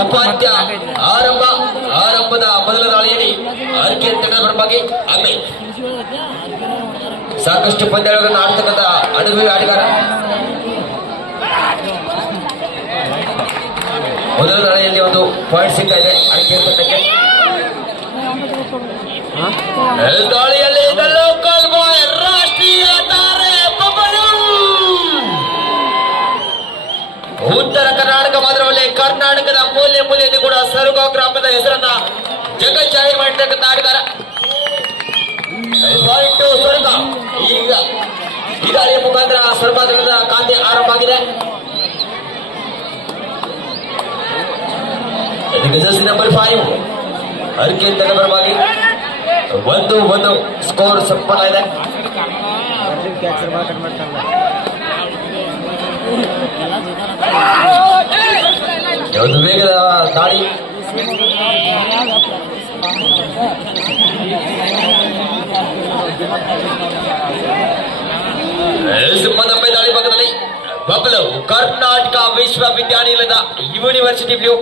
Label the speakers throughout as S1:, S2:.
S1: ಉಪಾಧ್ಯ ಆರಂಭ ಆರಂಭದ ಮೊದಲ ದಾಳಿಯಲ್ಲಿ ಅರ್ಕೆ ತೆಗೆದ ಬಗ್ಗೆ ಅಮ್ಮೆ. ಸಾಕಷ್ಟು ಪಂದ್ಯಗಳನ್ನು ಆಡ್ತಕ್ಕಂಥ ಅನುಭವಿ ಆಟಗಾರ ಮೊದಲ ದಾಳಿಯಲ್ಲಿ ಒಂದು ಪಾಯಿಂಟ್ ಸಿಗ್ತಾ ಇದೆ ಅರ್ಕೆ ತಂಡಕ್ಕೆ ದಾಳಿಯಲ್ಲಿ ಮೂಲೆಯಲ್ಲಿ ಕೂಡ ಸರುಗಾಂವ್ ಗ್ರಾಮದ ಹೆಸರನ್ನ ಜಗಜ್ಜಾಹೀರ್ ಮಾಡಿರ್ತಕ್ಕಂಥ ಆಟಗಾರ. ಟು ಸ್ವರ್ಗ ಈಗ ಈ ದಾಳಿಯ ಮುಖಾಂತರ ಸ್ವರ್ಗದ ಕಾಂತಿ ಆರಂಭ ಆಗಿದೆ. ಜರ್ಸಿ ನಂಬರ್ ಫೈವ್ ಅರ್ಕೆ ತಗಬರವಾಗಿ ಒಂದು ಒಂದು ಸ್ಕೋರ್ ಸಂಪನ್ನ ಇದೆ. ಒಂದು ಬೇಗ ದಾಳಿ? ಸಿಂಹದ ದಾಳಿ ಭಾಗದಲ್ಲಿ ಬಬ್ಲು, ಕರ್ನಾಟಕ ವಿಶ್ವವಿದ್ಯಾನಿಲಯದ ಯೂನಿವರ್ಸಿಟಿ ಬ್ಲೂ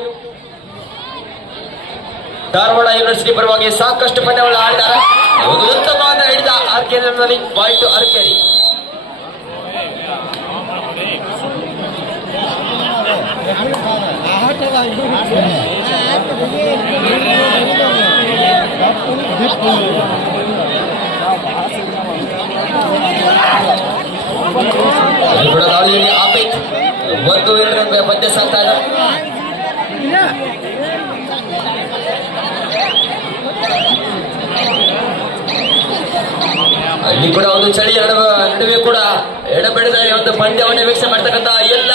S1: ಧಾರವಾಡ ಯೂನಿವರ್ಸಿಟಿ ಪರವಾಗಿ ಸಾಕಷ್ಟು ಪಂದ್ಯಗಳು ಆಡಿದ್ದಾರೆ. ಒಂದು ಉತ್ತಮವಾದ ಹಿಡಿದ ಆರ್ಕೇರಿಯಲ್ಲಿ ಪಾಯಿಂಟ್ ಆರ್ಕೇರಿ ಅಲ್ಲಿ ಕೂಡ ಒಂದು ಎರಡರ ಮಧ್ಯೆ ಅಲ್ಲಿ ಕೂಡ ಒಂದು ಚಳಿ ನಡುವ ನಡುವೆ ಕೂಡ ಎಡಬೆಡದ ಒಂದು ಪಂದ್ಯವನ್ನು ವೀಕ್ಷಣೆ ಮಾಡ್ತಕ್ಕಂಥ ಎಲ್ಲ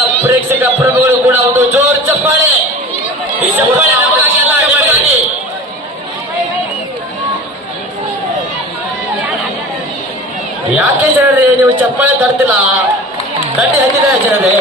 S1: ಯಾಕೆ ಜನರೇ ನೀವು ಚಪ್ಪಾಳೆ ತರ್ತಿಲ್ಲ? ತಟ್ಟಿ ಹಂದಿದೆ ಜನರೇ.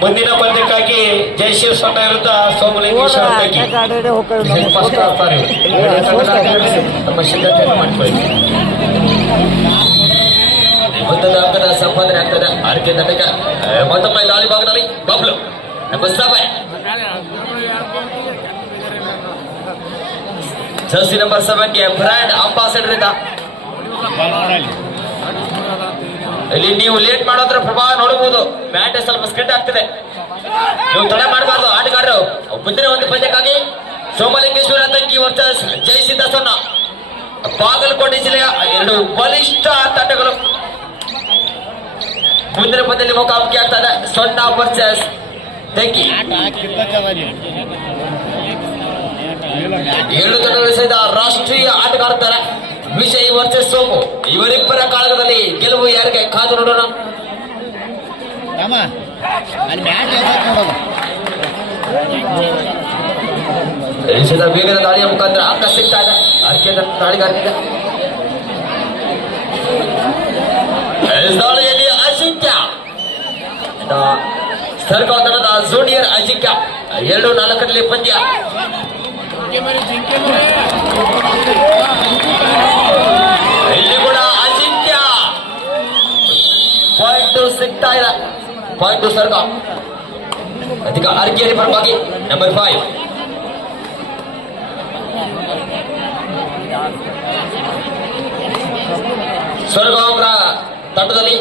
S1: ಮುಂದಿನ ಪಂದ್ಯಕ್ಕಾಗಿ ಜಯಶಿವ ಸ್ವಾಮಿ ವಿರುದ್ಧ. ಇದಕ್ಕೆ ಫಸ್ಟ್ ಆಗ್ತಾರೆ. ತಂಡದ ಸಿದ್ಧತೆಯನ್ನು ಮಾಡಿಕೊಳ್ಳಿ. ಮುಂದಿನ ಅಂಕದ ಸಂಪಾದನೆ ಆಗ್ತದೆ. ಆರ್ಕೆ ತಂಡಕ್ಕೆ. ಆ, ಮತ್ತೊಮ್ಮೆ ದಾಳಿ ಭಾಗದಲ್ಲಿ Bablu. Number seven jersey number ಸೆವೆನ್ಗೆ brand ambassador ಇಂದ. ಇಲ್ಲಿ ನೀವು ಲೇಟ್ ಮಾಡೋದ್ರ ಪ್ರಭಾವ ನೋಡಬಹುದು. ಮ್ಯಾಟ್ ಸ್ವಲ್ಪ ಸ್ಕಿಡ್ ಆಗ್ತಿದೆ. ನೀವು ತಡೆ ಮಾಡಬಾರ್ದು, ಆಟಗಾರರು. ಮುಂದಿನ ಒಂದು ಪಂದ್ಯಕ್ಕಾಗಿ ಸೋಮಲಿಂಗೇಶ್ವರ ತಂಗಿ ವರ್ಷ ಜಯಿಸಿದ್ದ ಸೊನ್ನ ಬಾಗಲಕೋಟೆ ಜಿಲ್ಲೆಯ ಎರಡು ಬಲಿಷ್ಠ ತಂಡಗಳು. ಮುಂದಿನ ಪಂದ್ಯದಲ್ಲಿ ಮುಖಾಮುಖಿ ಆಗ್ತದೆ ಸೊನ್ನ ವರ್ಸಸ್ ತಂಗಿ. ಏಳು ತಂಡಗಳು ಸಹಿತ ರಾಷ್ಟ್ರೀಯ ಆಟಗಾರ್ತಾರೆ. ವಿಜಯ್ ವರ್ಸಸ್ ಸೋಮು. ಇವರಿಬ್ಬರ ಕಾಳಗದಲ್ಲಿ ಗೆಲುವು ಯಾರಿಗೆ ಕಾದು ನೋಡೋಣ? ದೇಶದ ವೇಗದ ದಾಳಿಯ ಮುಖಾಂತರ ಆಕ ಸಿಗ್ತಾ ಇದೆ. ಅರ್ಕೆದ ದಾಳಿಗಾರನಿಗೆ ದಾಳಿಯಲ್ಲಿ ಅಜಿಂಕ್ಯ. ಸರ್ಕಾರದ ಜೂನಿಯರ್ ಅಜಿಂಕ್ಯ. ಎರಡು ನಾಲ್ಕರಲ್ಲಿ ಪಂದ್ಯ ಇಲ್ಲಿ ಕೂಡ ಅಜಿಂಕ್ಯ ಪಾಯಿಂಟ್ ಸಿಗ್ತಾ ಇದೆ ಪಾಯಿಂಟ್ Ketika ಅಧಿಕ ಅರ್ಕಿಯರಿ diperbagi. ನಂಬರ್ ಫೈವ್ ಸ್ವರ್ಗವರ ತಂಡದಲ್ಲಿ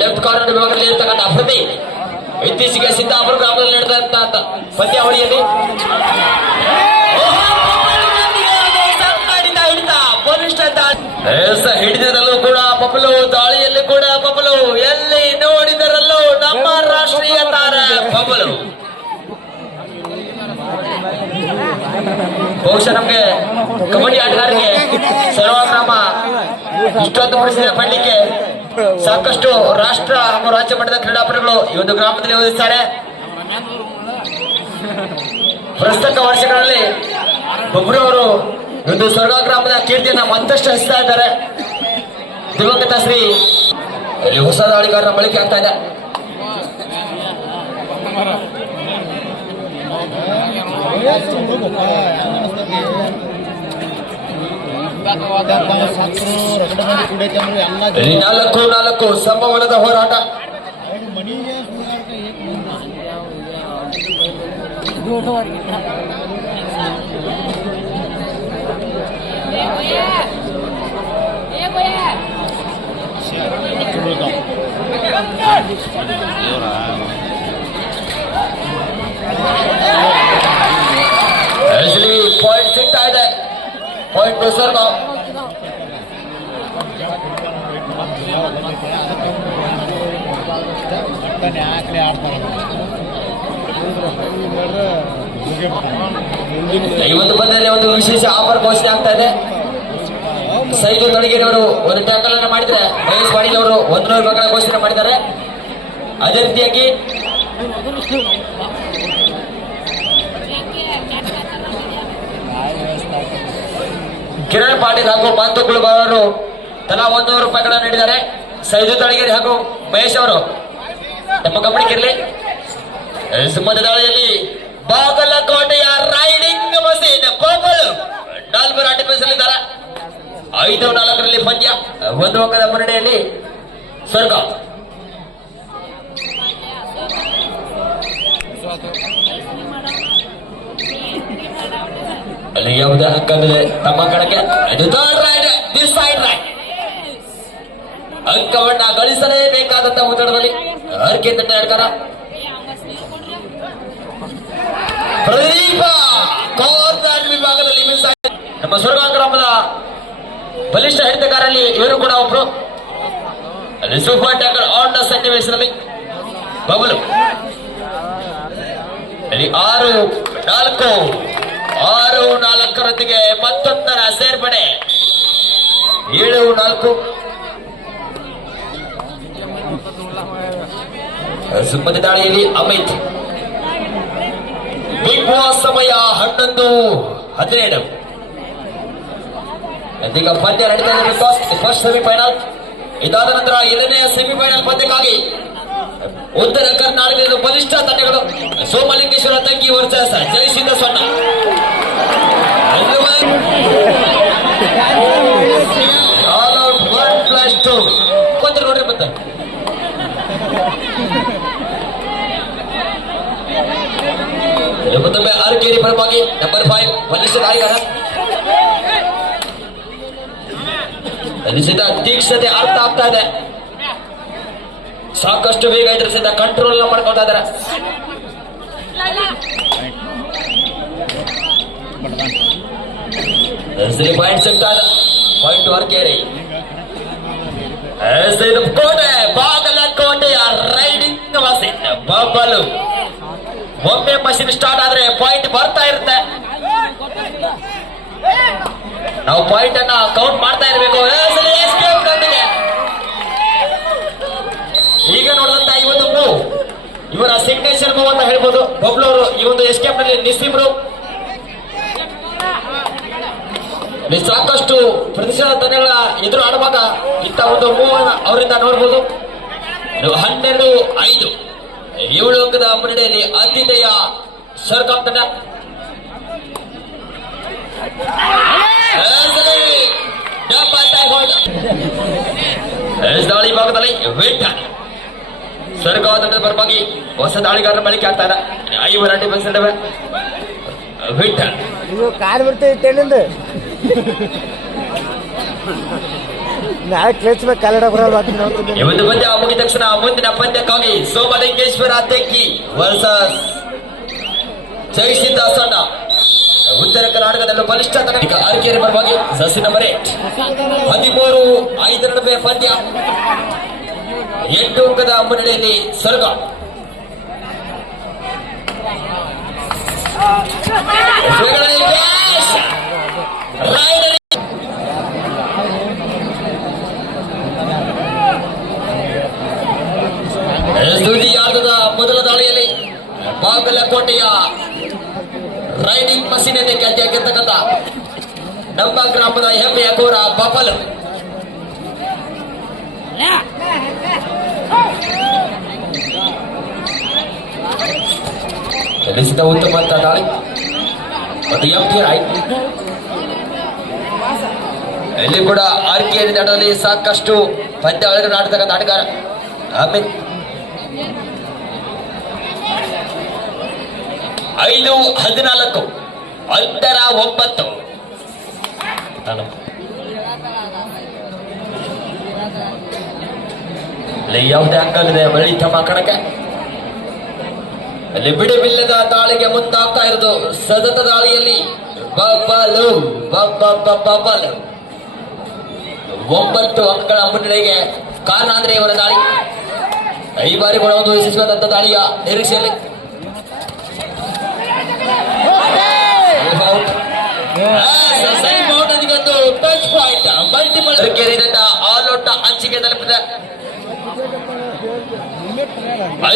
S1: ಲೆಫ್ಟ್ ಕಾರ್ನರ್ ವಿಭಾಗದಲ್ಲಿ ಇರತಕ್ಕಂಥ ಅಭಿವೃದ್ಧಿ ಇತ್ತೀಚೆಗೆ ಸಿದ್ದಾಪುರ ಗ್ರಾಮದಲ್ಲಿ ನಡೆದ ಪಂದ್ಯಾವಳಿಯಲ್ಲಿ ಹಿಡಿತದಲ್ಲೂ ಕೂಡ ಪಪಲು ದಾಳಿಯಲ್ಲಿ ಕೂಡ ಪಪಲು ಎಲ್ಲಿ ನೋಡಿದರಲ್ಲೂ ನಮ್ಮ ರಾಷ್ಟ್ರೀಯ ತಾರೆ ಪಪಲು ಬಹುಶಃ ನಮ್ಗೆ ಕಬಡ್ಡಿ ಆಟಗಾರರಿಗೆ ಸರ್ವಗ್ರಾಮ ಇಷ್ಟೊಂದು ಪರಿಸ್ಥಿತಿ ಪಡಲಿಕ್ಕೆ ಸಾಕಷ್ಟು ರಾಷ್ಟ್ರ ಹಾಗೂ ರಾಜ್ಯ ಮಟ್ಟದ ಕ್ರೀಡಾಪಟುಗಳು ಈ ಒಂದು ಗ್ರಾಮದಲ್ಲಿ ಓದಿಸ್ತಾರೆ. ಪ್ರಸಕ್ತ ವರ್ಷಗಳಲ್ಲಿ ಬಬ್ರು ಅವರು ಒಂದು ಸ್ವರ್ಗ ಗ್ರಾಮದ ಕೀರ್ತಿಯನ್ನ ಮತ್ತಷ್ಟು ಹಚ್ತಾ ಇದ್ದಾರೆ. ದಿವಂಗತ ಶ್ರೀ ಹೊಸ ದಾಳಿಗಾರರ ಬಳಕೆ ಆಗ್ತಾ ಇದೆ.
S2: ಸತ್ರು ರಗಡ ಮಂದಿ ಕುಡಿಯಕ್ಕೆ ಅಂದ್ರೆ ಎಲ್ಲ
S1: ಇಲ್ಲಿ ನಾಲ್ಕು ನಾಲ್ಕು ಸಂಭವನದ ಹೋರಾಟ
S2: ಮನಿಗೆ ಸುಳ್ಗಾಡ್ಕ ಏಕ್
S1: ಇಲ್ಲಿ ಪಾಯಿಂಟ್ ಸಿಗ್ತಾ ಇದೆ
S2: ಒಟ್ಟನೆ ಹಾಕ್ಲಿ ಆಡ್ತಾರೆ
S1: ಈ ಒಂದು ವಿಶೇಷ ಆಫರ್ ಘೋಷಣೆ ಆಗ್ತಾ ಇದೆ. ಸೈಜು ತಡಗೇರಿ ಅವರು ಒಂದು ಟ್ಯಾಕಲ್ ಅನ್ನು ಮಾಡಿದ್ರೆ, ಮಹೇಶ್ ಪಾಟೀಲ್ ಅವರು ಒಂದು ನೂರು ಮಕ್ಕಳ ಘೋಷಣೆ ಮಾಡಿದ್ದಾರೆ. ಅದೇ ರೀತಿಯಾಗಿ ಕಿರಣ್ ಪಾಟೀಲ್ ಹಾಗೂ ಮಾಂತುಕುಳು ಅವರು ತಲಾ ಒಂದೂರು ರೂಪಾಯಿಗಳನ್ನು ನೀಡಿದ್ದಾರೆ. ಸೈಜು ತಳಗೇರಿ ಹಾಗೂ ಮಹೇಶ್ ಅವರು, ನಮ್ಮ ಗಮನಕ್ಕಿರಲಿ. ಸಿಂಹದ ದಾಳಿಯಲ್ಲಿ ಬಾಗಲಕೋಟೆಯ ರೈಡಿಂಗ್ ಮಸೀನ್ ಗೋಪಾಲ್ ನಾಲ್ವರು ಡಿಫೆನ್ಸ್ ಇದ್ದಾರೆ ಐದು ನಾಲ್ಕರಲ್ಲಿ ಪಂದ್ಯ. ಒಂದು ಅಂಕದ ಮುನ್ನಡೆಯಲ್ಲಿ ಸ್ವರ್ಗ. ಅಲ್ಲಿ ಯಾವುದೇ ಹಕ್ಕಂದ್ರೆ ತಮ್ಮ ಕಣಕ್ಕೆ ಇದು third raid this side raid ಅಂಕವನ್ನ ಗಳಿಸಲೇಬೇಕಾದಂತ ಒತ್ತಡದಲ್ಲಿ ಅರ್ಕೆ ತಟ್ಟೆಡ್ಕಾರ ಪ್ರದೀಪ ಕಾರ್ನರ್ ವಿಭಾಗದಲ್ಲಿ ಮಿಸ್ ಆಗಿದೆ. ನಮ್ಮ ಸ್ವರ್ಗ ಗ್ರಾಮದ ಬಲಿಷ್ಠ ಹಿಡಿತಗಾರಲ್ಲಿ ಇವರು ಕೂಡ ಒಬ್ರು. ಅಲ್ಲಿ ಸೂಪರ್ ಟ್ಯಾಕರ್ ಆನ್ ದ ಸನ್ನಿವೇಶದಲ್ಲಿ ಬಬಲು. ಅಲ್ಲಿ ಆರು, ನಾಲ್ಕು ಆರು ನಾಲ್ಕರೊಂದಿಗೆ ಮತ್ತೊಂದರ ಸೇರ್ಪಡೆ. ಏಳು, ನಾಲ್ಕು. ಸುಮ್ಮನೆ ದಾಳಿಯಲ್ಲಿ ಅಮಿತ್. ಬಿಗ್ ಬಾಸ್ ಸಮಯ ಹನ್ನೊಂದು ಹದಿನೇಳು. ಇದೀಗ ಪಂದ್ಯ ನಡೀತಾ ಇದೆ ಫಸ್ಟ್ ಸೆಮಿಫೈನಲ್. ಇದಾದ ನಂತರ ಎರಡನೇ ಸೆಮಿಫೈನಲ್ ಪಂದ್ಯಕ್ಕಾಗಿ ಉತ್ತರ ಕರ್ನಾಟಕದ ಬಲಿಷ್ಠ ತಂಡಗಳು ಸೋಮಲಿಂಗೇಶ್ವರ ತಂಗಿ ವರ್ಸಸ್ ಜಯಸಿಂಧ Sonna all out one plus two ಬಂದ್ರೆ ನೋಡ್ರಿ ಮತ್ತೆ. ಮತ್ತೊಮ್ಮೆ ಆರ್ಕೇರಿ ಪರವಾಗಿ ನಂಬರ್ ಫೈವ್ ಬಲಿಷ್ಠ ನಾಯಕರ ಅನಿಸಿದ ತೀಕ್ಷ್ಣತೆ ಅರ್ಥ ಆಗ್ತಾ ಇದೆ. ಸಾಕಷ್ಟು ಬೇಗ ಇದ್ರ ಸಹಿತ ಕಂಟ್ರೋಲ್ ಮಾಡ್ಕೊಳ್ತಾ ಇದಾರೆ. ಪಾಯಿಂಟ್ ಸಿಗ್ತಾ ಇದೆ. ಪಾಯಿಂಟ್ ಆರ್ಕೇರಿ ಎಸ್ ಇದು ಕೋಟೆ ಬಾಗಲಕೋಟೆಯ ರೈಡಿಂಗ್ ಮಷಿನ್ ಬಬ್ಬಲು ಒಮ್ಮೆ ಮಷಿನ್ ಸ್ಟಾರ್ಟ್ ಆದ್ರೆ ಪಾಯಿಂಟ್ ಬರ್ತಾ ಇರುತ್ತೆ. ನಾವು ಪಾಯಿಂಟ್ ಅನ್ನ ಕೌಂಟ್ ಮಾಡ್ತಾ ಇರಬೇಕು ಈಗ ನೋಡಿದಂತ ಈ ಒಂದು ಮೂವ್ ಇವರ ಸಿಗ್ನೇಚರ್ ಮೂವ್ ಅಂತ ಹೇಳ್ಬೋದು ಬಬ್ಲು ಅವರು ಈ ಒಂದು ಎಸ್ಕೇಪ್ನಲ್ಲಿ ನಿಸ್ಸಿಮ್ರು ಇಲ್ಲಿ ಸಾಕಷ್ಟು ಪ್ರತಿಶತ ತಂಡಗಳ ಎದುರು ಆಡುವಾಗ ಇಂಥ ಒಂದು ಮೂವ್ ಅವರಿಂದ ನೋಡ್ಬೋದು. ಹನ್ನೆರಡು, ಐದು. ಏಳು ಅಂಕದ ಮುನ್ನಡೆಯಲ್ಲಿ ಆತಿಥೇಯ ಸರ್ಕಾಂ ತಂಡ ದಾಳಿ ಭಾಗದಲ್ಲಿ ವಿಠಲ್ ಸ್ವರ್ಗವಾದ ತಂಡದ ಪರವಾಗಿ ಹೊಸ ದಾಳಿಗಾರರ ಬಳಕೆ ಆಗ್ತಾ ಇದೆ. ಐವರ ಅಡ್ಡಿ ವಿಠಲ್
S3: ಇದು ಕಾರ್ ಟೆಲ್ಲಿಂದ ನಾಳೆ ಕ್ಲೇಚ್ ಬೇಕು ಕನ್ನಡ ಬರಲ್ಲ
S1: ಒಂದು ಪಂದ್ಯ ಮುಗಿದ ತಕ್ಷಣ ಮುಂದಿನ ಪಂದ್ಯಕ್ಕಾಗಿ ಸೋಮಲಿಂಗೇಶ್ವರ ತೆಕ್ಕಿ ವರ್ಸಸ್ ಜಯಸಿದ್ಧ ಸಣ್ಣ ಉತ್ತರ ಕರ್ನಾಟಕದಲ್ಲೂ ಬಲಿಷ್ಠ ಈಗ ಆರ್ಕೆರೆ ಪರವಾಗಿ ಸಸಿ ನಂಬರ್ ಏಟ್ ಹದಿಮೂರು ಐದರ ನಡುವೆ ಪಂದ್ಯ. ಎಂಟು ಅಂಕದ ಮುನ್ನಡೆಯಲ್ಲಿ ಸ್ವರ್ಗ. ಸವಾಲು ಎದುರಿಸಿದ ಉತ್ತಮ ದಾಳಿ? ಮತ್ತು ಎಂಪಿಯರ್ ಆಯ್ತು ಇಲ್ಲಿ ಕೂಡ ಆರ್ಕೆಯಲ್ಲಿ ನಡೆದಲ್ಲಿ ಸಾಕಷ್ಟು ಪಂದ್ಯ ಒಳಗೆ ನಾಟಕ ಆಟಗಾರ ಅಮಿತ್ ಐದು ಹದಿನಾಲ್ಕು, ಅಂತರ ಒಂಬತ್ತು. ಯಾವುದೇ ಅಂಕಲ್ ಇದೆ ಬಳಿ ತಮ್ಮ ಕಣಕ್ಕೆ. ಅಲ್ಲಿ ಬಿಡುವಿಲ್ಲದ ದಾಳಿಗೆ ಮುಂದಾಗ್ತಾ ಇರೋದು ಸತತ ದಾಳಿಯಲ್ಲಿ. ಬಬ್ಬಲು ಬಬ್ಬ ಬಬ್ಬಲು ಒಂಬತ್ತು ಅಂಕಗಳ ಮುನ್ನಡೆಗೆ ಕಾರಣ ಅಂದ್ರೆ ಇವರ ದಾಳಿ. ಐ ಬಾರಿ ಕೂಡ ಒಂದು ಯಶಸ್ವಿಯಾದಂತ ದಾಳಿಯ ನಿರೀಕ್ಷೆಯಲ್ಲಿ. ಆಲ್ ಆಲೋಟ ಅಂಚಿಗೆ ತಲುಪಿದೆ.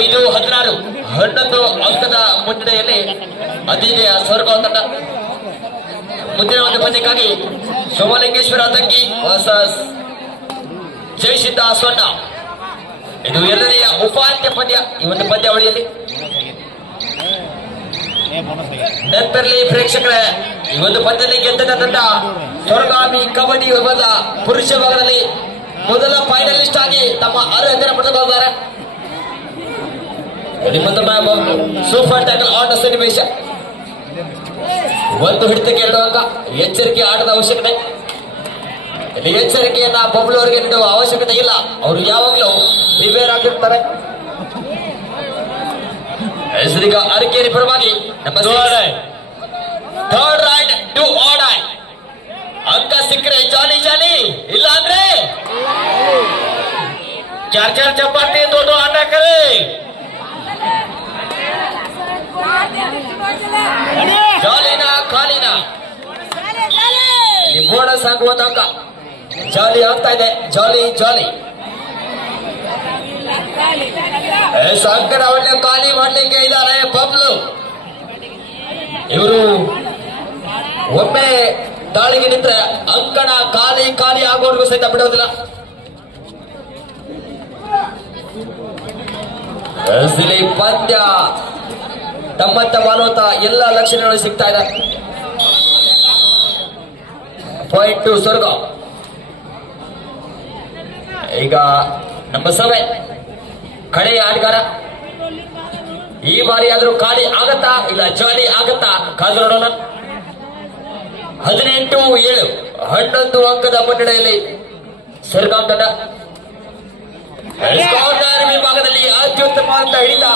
S1: ಐದು ಹದಿನಾರು ಹನ್ನೊಂದು ಅಂಕದ ಮುನ್ನಡೆಯಲ್ಲಿ ಅತಿಥಿಯ ಸ್ವರ್ಗ ತಂಡ ಮುಂದಿನ ಒಂದು ಪಂದ್ಯಕ್ಕಾಗಿ ಸೋಮಲಿಂಗೇಶ್ವರ ತಂಗಿ ಜಯಿಸಿದ್ದ ಸ್ವರ್ಣ ಇದು ಎರಡನೆಯ ಉಪಾಂತ್ಯ ಪಂದ್ಯ ಈ ಒಂದು ಪಂದ್ಯಾವಳಿಯಲ್ಲಿ. ನೆನಪಿರಲಿ ಪ್ರೇಕ್ಷಕರೇ ಈ ಒಂದು ಪಂದ್ಯದಲ್ಲಿ ಗೆದ್ದ ತಂಡ ಸ್ವರ್ಗಾಮಿ ಕಬಡ್ಡಿ ವಿಭಾಗದ ಪುರುಷ ಭಾಗದಲ್ಲಿ ಮೊದಲ ಫೈನಲಿಸ್ಟ್ ಆಗಿ ತಮ್ಮ ಅರ್ಹತೆಯನ್ನು ಪಡೆದುಕೊಂಡಿದ್ದಾರೆ ಸೂಪರ್ ಟ್ಯಾಕಲ್ ಆಟ ಸನ್ನಿವೇಶ ಒಂದು ಹಿಡಿತಕ್ಕೆ ಅಂಕ ಎಚ್ಚರಿಕೆ ಆಟದ ಅವಶ್ಯಕತೆ. ಎಚ್ಚರಿಕೆಯನ್ನ ಬಬ್ಲು ಅವರಿಗೆ ನೀಡುವ ಅವಶ್ಯಕತೆ ಇಲ್ಲ. ಅವರು ಯಾವಾಗಲೂ ಪ್ರಿಪೇರ್ ಆಗಿರ್ತಾರೆ ಹೆಸರಿಗ ಅರಕೇರಿ ಪರವಾಗಿ ನಮ್ಮ ಥರ್ಡ್ ರೈಡ್ ಟು ಆಡಾಯ್ ಅಂಕ ಸಿಕ್ಕರೆ ಜಾಲಿ ಜಾಲಿ ಇಲ್ಲ ಅಂದ್ರೆ ಚಾರ್ ಚಾರ್ ಚಪಾತಿ ದೊಡ್ಡ ಆಟ ಕರೆ ಜಾಲಿನ ಖಾಲಿನ ಇಲ್ಲಿ ಬೋನಸ್ ಆಗುವಂತ ಅಂಕ ಜಾಲಿ ಆಗ್ತಾ ಇದೆ ಜಾಲಿ ಜಾಲಿ ಸಂಕಟ ಒಳ್ಳೆ ಖಾಲಿ ಮಾಡ್ಲಿಕ್ಕೆ ಇದ್ದಾರೆ ಬಬ್ಲು ಇವರು ಒಮ್ಮೆ ದಾಳಿಗೆ ನಿಂತ್ರೆ ಅಂಕಣ ಖಾಲಿ ಖಾಲಿ ಆಗೋರ್ಗೂ ಸಹಿತ ಬಿಡೋದಿಲ್ಲ. ಪಂದ್ಯ. ತಮ್ಮತ್ತ ಮಾನವತ ಎಲ್ಲ ಲಕ್ಷಣಗಳು ಸಿಗ್ತಾ ಇದೆ. ಪಾಯಿಂಟ್ ಟು ಸ್ವರ್ಗ. ಈಗ ನಮ್ಮ ಸಭೆ. ಕಡೆಯ ಆಟಗಾರ ಈ ಬಾರಿ ಆದ್ರೂ ಖಾಲಿ ಆಗತ್ತಾ? ಇಲ್ಲ ಜಾಲಿ ಆಗತ್ತಾ? ಕಾದು ನೋಡೋಣ. ಹದಿನೆಂಟು ಏಳು ಹನ್ನೊಂದು ಅಂಕದ ಮುನ್ನಡೆಯಲ್ಲಿ ಸರ್ಗಾಂ ತಂಡ. ವಿಭಾಗದಲ್ಲಿ ಅತ್ಯುತ್ತಮ ಅಂತ
S3: ಹೇಳಿದ.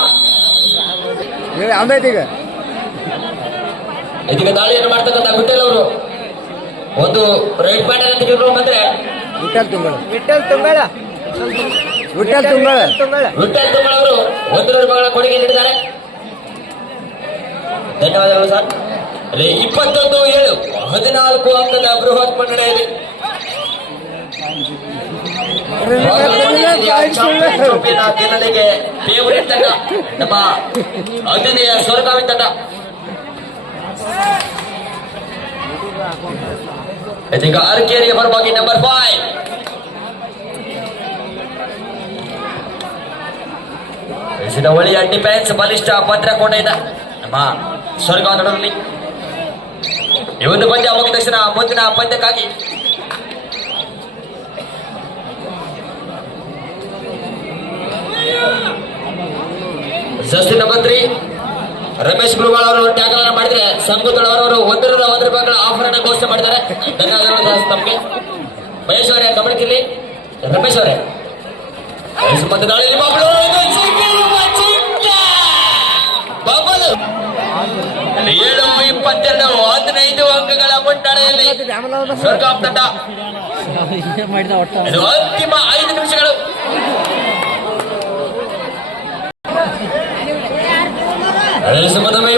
S1: ಇದೀಗ ದಾಳಿಯನ್ನು ಮಾಡ್ತಕ್ಕಂಥ ವಿಠಲ್ ಅವರು. ಒಂದು ರೈಟ್ ಪ್ಯಾಂಟ್ ಅಂತ ಬಂದ್ರೆ
S3: ವಿಠಲ್ ತುಂಗಳ ವಿಠಲ್ ತುಂಗಳ ವಿಠಲ್ ತುಂಗಳ
S1: ಅವರು. ಒಂದು ರೂಪಾಯಿಗಳ ಕೊಡುಗೆ ನೀಡಿದ್ದಾರೆ. ಧನ್ಯವಾದಗಳು ಸರ್. ಅಲ್ಲಿ ಇಪ್ಪತ್ತೊಂದು ಏಳು ಹದಿನಾಲ್ಕು ಅಂಕದ ಬೃಹತ್ ಮುನ್ನಡೆಯಲ್ಲಿ ಗೆಲ್ಲಲಿಗೆ ಫೇವರೇಟ್ ತಂಡ ನಮ್ಮ ಅತಿಥಿಯ ಸ್ವರ್ಗಾವಿ ತಂಡ ಇದೀಗ ಅರಕೇರಿಯ ಪರವಾಗಿ ನಂಬರ್ ಫೈವ್ ಬೆಳೆಸಿದ ಒಳಿಯ ಡಿಫೆನ್ಸ್ ಬಲಿಷ್ಠ ಭದ್ರಕೋಟೆ ಇದೆ. ನಮ್ಮ ಸ್ವರ್ಗ ನಡುವಲ್ಲಿ ಈ ಒಂದು ಪಂದ್ಯ ಮುಗಿದ ತಕ್ಷಣ ಮುಂದಿನ ಪಂದ್ಯಕ್ಕಾಗಿ. ಜಸ್ತಿ ಮಂತ್ರಿ ತ್ರೀ ರಮೇಶ್ ಗುರುವಾಳ ಅವರು ಮಾಡಿದ್ರೆ ಅವರು ಒಂದರಿಂದ ಒಂದು ರೂಪಾಯಿಗಳ ಆಫರ್ ಅನ್ನ ಘೋಷಣೆ ಮಾಡಿದ್ದಾರೆ. ಧನ್ಯವಾದಗಳು ತಮಗೆ. ಮಹೇಶ್ ಅವರೇ ಗಮನಕ್ಕಿಲ್ಲಿ ರಮೇಶ್ ಅವರೇ. ಮಹೇಶ್ ಮತ್ತೆ ದಾಳಿಯಲ್ಲಿ ಬಾಬಲು ಇದು ಸಿಕ್ಕಿರುವ ಚಿಕ್ಕ. ಬಾಬಲು ಇಲ್ಲಿ ಏಳು ಇಪ್ಪತ್ತೆರಡು ಹದಿನೈದು ಅಂಕಗಳ ಮುನ್ನಡೆಯಲ್ಲಿ ಸ್ವರ್ಗಾಂ ತಂಡ.
S2: ಮಾಡಿದ
S1: ಇದು ಅಂತಿಮ ಐದು ನಿಮಿಷಗಳು.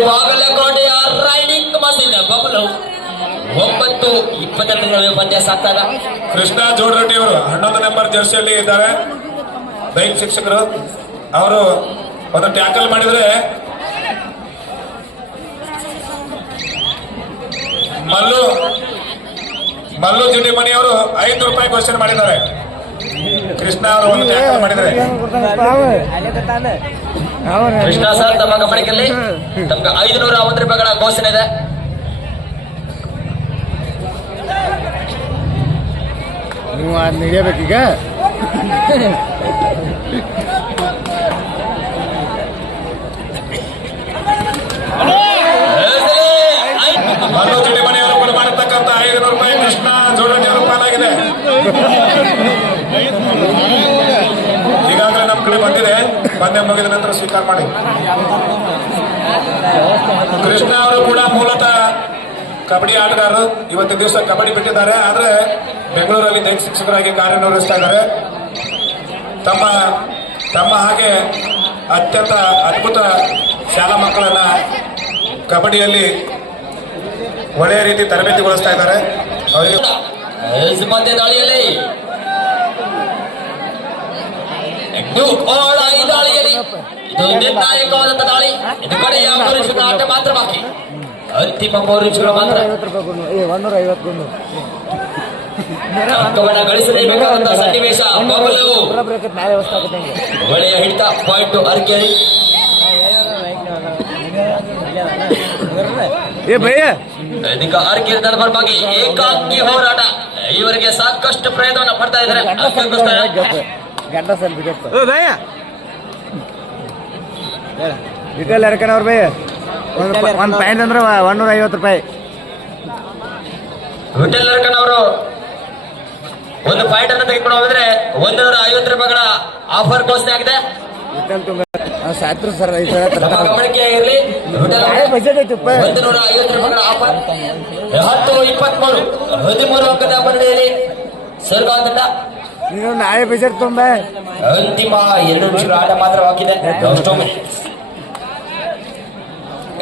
S1: ಬಾಗಲಕೋಟೆಯ ರೈನಿಂಗ್ ಮಸಿನ ಬಬಲು. ಒಂಬತ್ತು ಇಪ್ಪತ್ತೆರಡು ಪಂದ್ಯ ಸಾಕ್ತಾಗ
S4: ಕೃಷ್ಣ ಜೋಡ್ರಟ್ಟಿ ಅವರು ಹನ್ನೊಂದು ನಂಬರ್ ಜರ್ಸಿಯಲ್ಲಿ ಇದ್ದಾರೆ. ಬೈಕ್ ಶಿಕ್ಷಕರು ಅವರು ಒಂದು ಟ್ಯಾಕಲ್ ಮಾಡಿದ್ರೆ ಮಲ್ಲು. ಮಲ್ಲು ಜಿಡಿ ಮನೆಯವರು ಐದು ರೂಪಾಯಿ ಕ್ವಶನ್ ಮಾಡಿದ್ದಾರೆ. ಕೃಷ್ಣ ಅವರು ಒಂದು ಟ್ಯಾಕಲ್ ಮಾಡಿದ್ದಾರೆ
S1: ಕೃಷ್ಣ ಸರ್ ತಮ್ಮ ಗಮನದಲ್ಲಿ ತಮ್ಗೆ ಐದುನೂರ ಒಂದು ರೂಪಾಯಿಗಳ ಘೋಷಣೆ ಇದೆ.
S3: ನೀವು ಅದ್ ನಡಿಯಬೇಕೀಗ
S4: ಮಲ್ಲು ಚಟಿ ಈಗಾಗಲೇ ನಮ್ಮ ಕಡೆ ಬಂದಿದೆ. ಪಂದ್ಯ ಮುಗಿದ ನಂತರ ಸ್ವೀಕಾರ ಮಾಡಿ. ಕೃಷ್ಣ ಅವರು ಕೂಡ ಮೂಲತಃ ಕಬಡ್ಡಿ ಆಟಗಾರರು. ಇವತ್ತಿನ ದಿವಸ ಕಬಡ್ಡಿ ಬಿಟ್ಟಿದ್ದಾರೆ. ಆದ್ರೆ ಬೆಂಗಳೂರಲ್ಲಿ ದೈಹಿಕ ಶಿಕ್ಷಕರಾಗಿ ಕಾರ್ಯನಿರ್ವಹಿಸ್ತಾ ಇದ್ದಾರೆ. ತಮ್ಮ ತಮ್ಮ ಹಾಗೆ ಅತ್ಯಂತ ಅದ್ಭುತ ಶಾಲಾ ಮಕ್ಕಳನ್ನ ಕಬಡ್ಡಿಯಲ್ಲಿ ಒಳ್ಳೆಯ ರೀತಿ ತರಬೇತಿಗೊಳಿಸ್ತಾ ಇದ್ದಾರೆ. ಅವರಿಗೆ
S1: ಎಸ್ ಮಧ್ಯ ದಾಳಿಯಲ್ಲಿ ನ್ಯೂ ಬಾಲ್ ಈ ದಾಳಿಯಲ್ಲಿ ಇದು ನಿರ್ಣಾಯಕವಾದಂತ ದಾಳಿ ಇದು ಕಡೆಯ ಮೂರು ನಿಮಿಷಗಳ ಆಟ ಮಾತ್ರ ಬಾಕಿ ಅಂತಿಮ ಮೂರು ನಿಮಿಷಗಳು ಮಾತ್ರ
S3: ಐವತ್ತು ರೂಪಾಯಿ ಕೊಡು ಏ ಒಂದೂರ ಐವತ್ತು ಕೊಡು
S1: ಅಂಕವನ್ನ ಗಳಿಸಲೇಬೇಕಾದಂತಹ ಸನ್ನಿವೇಶ ಬಬಲು
S3: ಬರೋಬ್ಬರಿ ನಾಳೆ ವ್ಯವಸ್ಥೆ ಆಗುತ್ತೆ ಹಂಗೆ
S1: ಒಳ್ಳೆಯ ಹಿಡಿತ ಪಾಯಿಂಟ್ ಅರ್ಕೆರಿ
S3: ಏ ಭಯ್ಯ
S1: ಇದೀಗ ಅರ್ಕೆರಿ ಪರವಾಗಿ ಏಕಾಂಗಿ ಹೋರಾಟ ಇವರಿಗೆ ಸಾಕಷ್ಟು ಪ್ರಯತ್ನ ಪಡ್ತಾ ಇದ್ದಾರೆ.
S3: ಗಂಡ ಭಯ್ಯ ಡಿಟೇಲ್ ಒಂದು ಒಂದು ಪಾಯಿಂಟ್ ಅಂದ್ರೆ ಒಂದೂರ ಐವತ್ತು ರೂಪಾಯಿ.
S1: ಒಂದು ಪಾಯಿಂಟ್ ಅನ್ನು ತೆಗೆದುಕೊಂಡು ಹೋಗಿದ್ರೆ ಒಂದೂರ ಐವತ್ತು ರೂಪಾಯಿಗಳ ಆಫರ್ ಘೋಷಣೆ ಆಗಿದೆ.
S3: ತುಂಬ ಸರ್
S1: ಇರಲಿ.
S3: ಬಜೆಟ್ ಐತಪ್ಪ
S1: ಒಂದು ನೂರ ಐವತ್ತು ಆಫರ್ ಹತ್ತು ಇಪ್ಪತ್ಮೂರು. ಹದಿಮೂರು ಅಂಕದ ಬಂದಿದೆ ಸರ್ಗಾಂತದ
S3: ನೀನು ನಾಳೆ ಬಜೆಟ್ ತುಂಬ.
S1: ಅಂತಿಮ ಎರಡು ನಿಮಿಷಗಳ ಆಟ ಮಾತ್ರ ಹಾಕಿದೆ ಅಷ್ಟು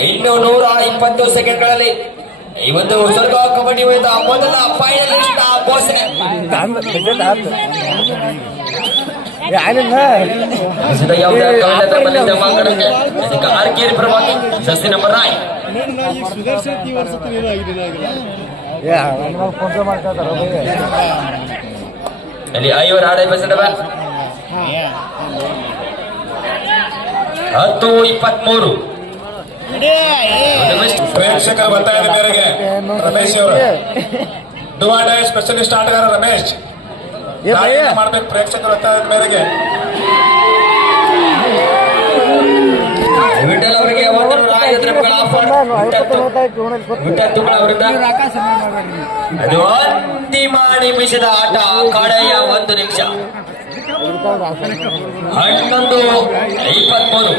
S1: ಇನ್ನು ನೂರ ಇಪ್ಪತ್ತು ಸೆಕೆಂಡ್ಗಳಲ್ಲಿ ಇವತ್ತು ಸ್ವರ್ಗ ಕಬಡ್ಡಿ ಮೊದಲ ಫೈನಲಿಸ್ಟ್ ಘೋಷಣೆ.
S3: ಒಂದು
S1: ಮಿಸ್
S4: ಪ್ರೇಕ್ಷಕರ ಒತ್ತಾಯದ ಮೇರೆಗೆ ರಮೇಶ್ ಅವರು. ಸ್ಪೆಷಲಿಸ್ಟ್ ಆಟಗಾರ ರಮೇಶ್. ಮಾಡ್ಬೇಕು ಪ್ರೇಕ್ಷಕರ ಒತ್ತಾಯದ ಮೇರೆಗೆ?
S1: ವಿಠಲ್ ಅವರಿಗೆ ಒಂದು ನೂರ ಐವತ್ತು ರೂಪಾಯಿಗಳ ಆಫರ್? ವಿಠಲ್ ವಿಠಲ್ ತುಗಳ ಅವರಿಂದ? ಅದು ಅಂತಿಮ ನಿಮಿಷದ ಆಟ ಕಡೆಯ ಒಂದು ನಿಮಿಷ. ಹನ್ನೊಂದು ಇಪ್ಪತ್ಮೂರು